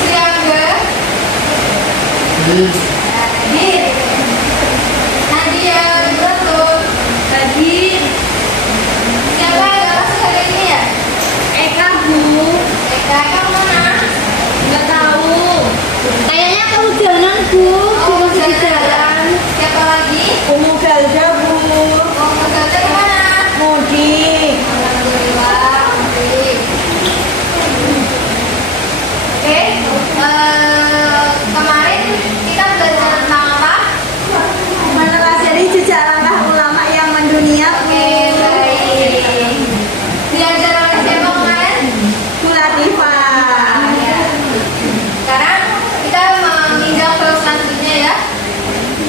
Siaga. Hadir. Nadia, betul. Hadir. Siapa yang gak masuk hari ini ya? Eka, Bu. Eka, kamu mana? Nggak tahu. Kayaknya kehujanan, Bu. Oh, Cuma di jalan. jalan. Siapa lagi? Umu Galda, Bu. Oh, Gaza kemana? Mudik. Alhamdulillah, mudik. Oke, kemarin kita belajar tentang apa? Menelusuri jejak langkah ulama yang mendunia. Oke, baik. Belajar oleh siapa kemarin? Bu Latifah. Ya. Sekarang kita menginjak ke selanjutnya ya,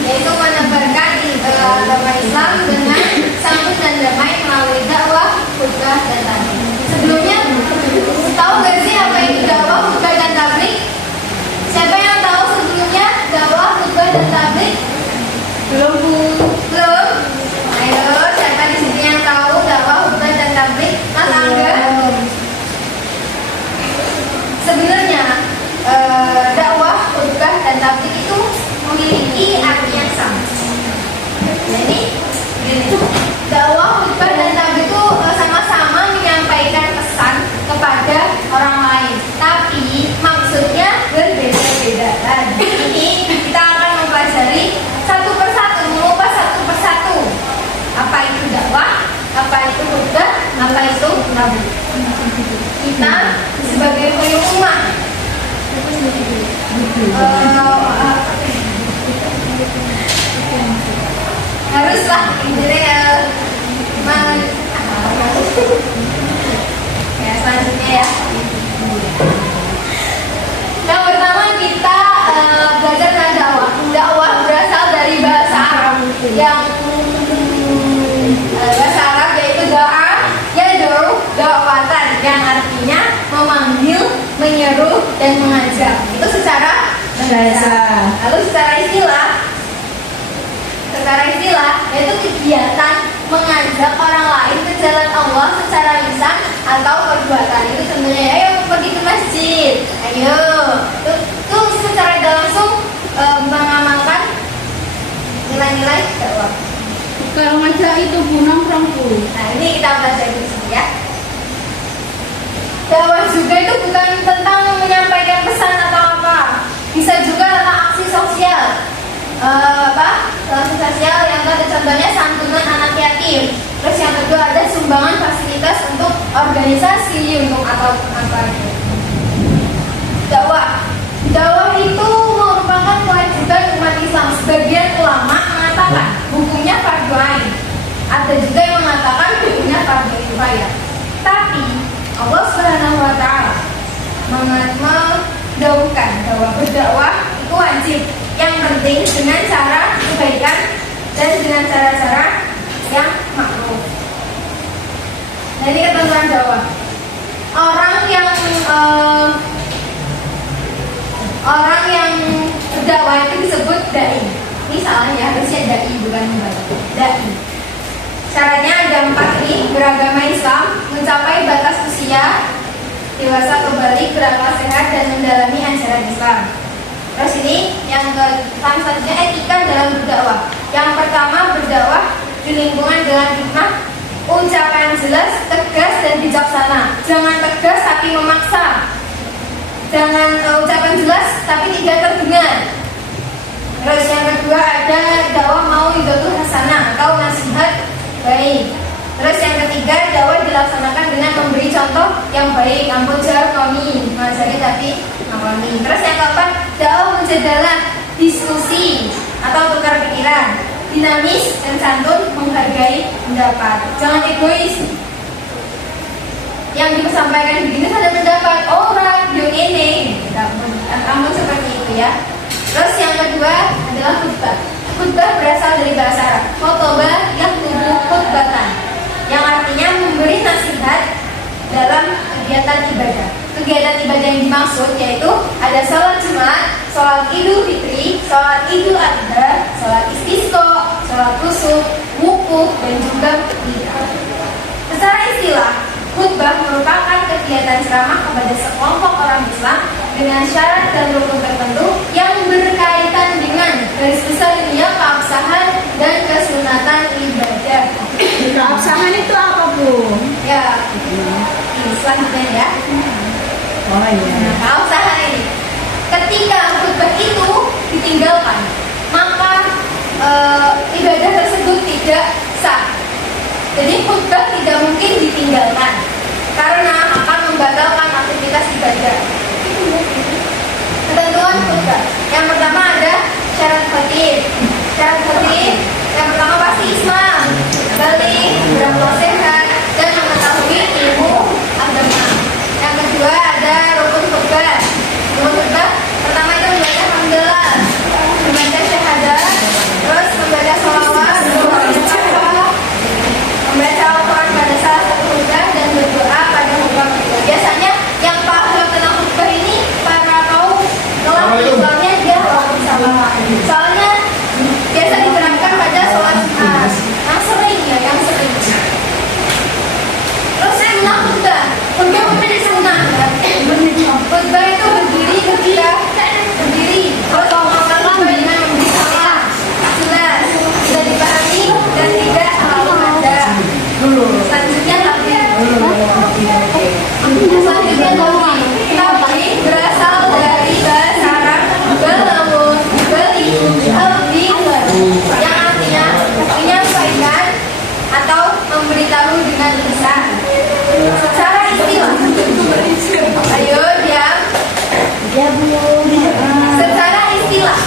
yaitu menebarkan agama Islam dengan santun dan damai melalui dakwah, khutbah dan tabligh. Sebelumnya, tahu nggak sih apa itu dakwah, khutbah dan tabligh? Siapa yang tahu sebelumnya dakwah, khutbah dan tabligh? Belum, Bu. Belum? Ayo, siapa di sini yang tahu dakwah, khutbah dan tabligh? Mas Angga? Sebenarnya dakwah, khutbah dan tabligh itu memiliki arti yang sama. Jadi gini, dakwah, khutbah dan tabligh itu sama-sama menyampaikan pesan kepada orang lain, tapi maksudnya berbeda-beda. Nah, di sini kita akan mempelajari satu persatu, mengupas satu persatu. Apa itu dakwah? Apa itu khutbah? Apa itu tabligh? Kita sebagai pemimpin umat haruslah ya selanjutnya ya. Yang pertama kita belajar tentang dakwah. Dakwah berasal dari bahasa Arab yang bahasa Arab yaitu doa, yad'u, dakwatan yang artinya memanggil, menyeru dan mengajak. Itu secara bahasa. Lalu secara istilah yaitu kegiatan mengajak orang lain ke jalan Allah secara lisan atau perbuatan. Itu sebenarnya ayo pergi ke masjid, ayo itu secara tidak langsung mengamalkan nilai-nilai dakwah. Kalau ngajak itu Bu nongkrong, Bu. Nah, ini kita belajar di sini ya. Dakwah juga itu bukan tentang menyampaikan pesan atau apa, bisa juga tentang aksi sosial. Aksi sosial yang ada contohnya santunan anak yatim. Terus yang kedua ada sumbangan fasilitas untuk organisasi, untuk atau apa itu. Dakwah itu merupakan kewajiban umat Islam. Sebagian ulama mengatakan hukumnya fardu ain. Ada juga yang mengatakan hukumnya fardu kifayah. Tapi Allah Subhanahu wa taala mendahulukan bahwa berdakwah itu wajib. Yang penting dengan cara kebaikan dan dengan cara-cara yang makruf. Nah, ini ketentuan dakwah. Orang yang berdakwah itu disebut dai. Misalnya harusnya dai bukan membaca. Dai. Syaratnya ada 4 nih: beragama Islam, mencapai batas usia dewasa kembali, berakal sehat dan mendalami ajaran Islam. Terus ini yang selanjutnya etika dalam berdakwah. Yang pertama, berdakwah di lingkungan dengan hikmah, ucapan jelas, tegas dan bijaksana. Jangan tegas tapi memaksa. Jangan ucapan jelas tapi tidak terdengar. Terus yang kedua ada dakwah mau idatul hasanah atau nasihat baik. Terus yang ketiga, dakwah dilaksanakan dengan memberi contoh yang baik, ampujar kami, mengajari tapi mengawali. Terus yang keempat, dakwah menjadalah diskusi atau tukar pikiran, dinamis dan santun, menghargai pendapat. Jangan egois. Yang disampaikan begini ada pendapat orang ini, namun seperti itu ya. Terus yang kedua adalah khutbah. Khutbah berasal dari bahasa Arab. Khotbah yang tubuh khutbatan, yang artinya memberi nasihat dalam kegiatan ibadah. Kegiatan ibadah yang dimaksud yaitu ada sholat Jumat, sholat Idul Fitri, sholat Idul Adha, sholat istisqa, sholat kusuf, wukuf dan juga nikah. Secara istilah, khutbah merupakan kegiatan berceramah kepada sekelompok orang Islam dengan syarat dan rukun tertentu yang berkaitan dengan garis besar dunia, keabsahan dan kesunatan ibadah. Keabsahan itu apa, Bu? Ya, selanjutnya ya. Oh iya. Nah, keabsahan ini, ketika khutbah itu ditinggalkan, maka ibadah tersebut tidak sah. Jadi khutbah tidak mungkin ditinggalkan karena akan membatalkan aktivitas ibadah. Ketentuan khutbah. Yang pertama ada syarat khatib. Syarat khatib yang pertama pasti Islam, balik, berakhlak sehat, dan mengetahui ilmu agama. Yang kedua ada rukun khutbah. Rukun khutbah pertama itu membaca hamdalah, membaca syahadat, terus membaca sholawat, membaca Al-Quran pada saat satu khutbah dan berdoa pada khutbah. Biasanya yang paham tentang khutbah ini para kaum Islamnya dia sama. Soalnya biasa diterapkan pada sholat Jumat. Yang sering ya, yang sering. Terus sunnah khutbah. Khutbah menjadi sunnah. Khutbah itu berdiri ketika berdiri. Terus khutbah dengan memberi salam. Jelas, sudah dipahami dan tidak selalu ada. Selanjutnya takbir. Selanjutnya takbir. Takbir berasal dari bahasa Arab belamun, beliu, al-bi'la, yang artinya menyampaikan atau memberitahu dengan lisan. Secara istilah, ayo diam. Ya, Bu. Secara istilah,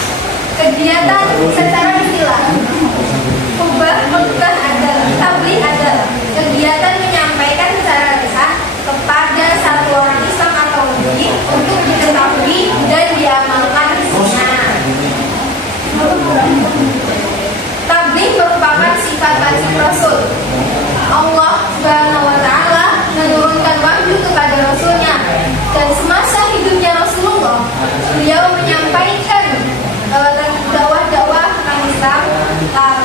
kegiatan secara istilah. Khutbah adalah tabligh adalah kegiatan menyampaikan secara lisan kepada satu orang Islam atau lebih untuk diketahui dan diamalkan isinya. Tabligh merupakan sifat wajib Rasul. Allah Subhanahu wa taala menurunkan wahyu kepada Rasulnya dan semasa hidupnya Rasulullah beliau menyampaikan dakwah-dakwah tentang Islam.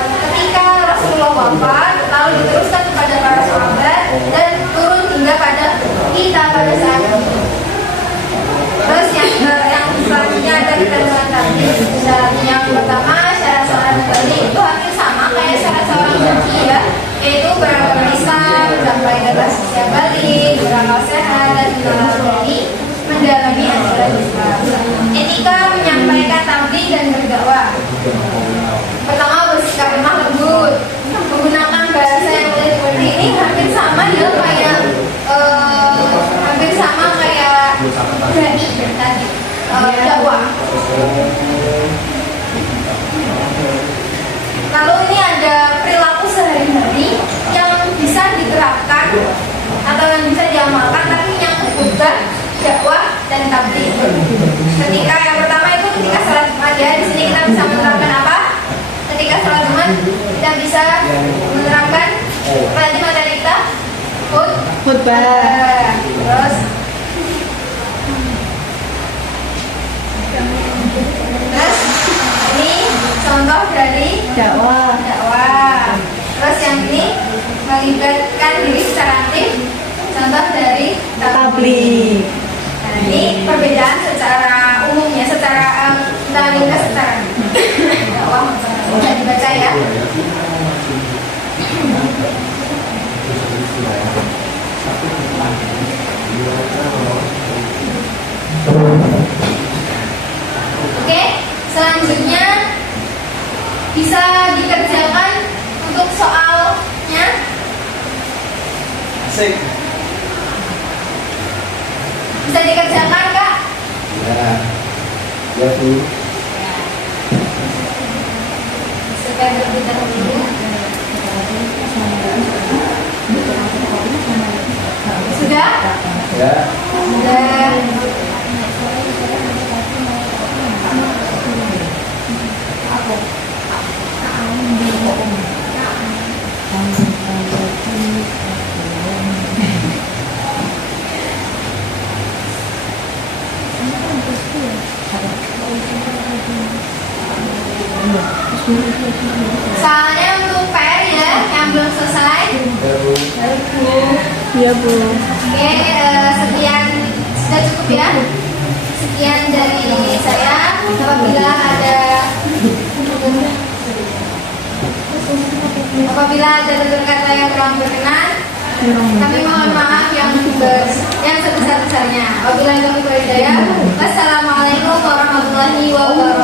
Ketika Rasulullah wafat, lalu diteruskan kepada para sahabat dan turun hingga pada kita pada saat ini. Terus yang selanjutnya ada ketentuan tabligh. Syarat yang pertama syarat seorang tabligh itu hampir sama kayak syarat seorang haji ya, yaitu beragama Islam, sampai bebas usia balik, berakal sehat dan mendalami ajaran Islam. Etika menyampaikan tabligh dan berdakwah. Pertama bersikap lemah lembut, menggunakan bahasa yang mudah dimengerti. Ini hampir sama ya kayak hampir sama kayak dai tadi dakwah. Lalu ini ada perilaku sehari-hari yang bisa diterapkan atau yang bisa diamalkan tapi menyangkut khutbah, dakwah dan tabligh. Ketika yang pertama itu ketika salat Jumat ya, di sini kita bisa menerapkan apa? Ketika salat Jumat kita bisa menerapkan apa tadi materi kita? Khutbah. Terus ini contoh dari Dakwah. Terus yang ini melibatkan diri secara aktif, contoh dari Tabligh. Nah, ini perbedaan secara umumnya, secara lintas secara dakwah bisa dibaca ya. Oke, selanjutnya bisa dikerjakan untuk soalnya. Asik. Bisa dikerjakan Kak? Ya. Ya, Bu. Supaya terlebih dahulu. Sudah? Ya. Sudah. Soalnya untuk PR ya yang belum selesai. Ya, Bu. Iya, Bu. Oke, sekian ya. Sekian dari saya. Apabila ada tutur kata yang kurang berkenan, kami mohon maaf yang sebesar-besarnya. Wabillahi taufiq wal hidayah. Wassalamualaikum warahmatullahi wabarakatuh.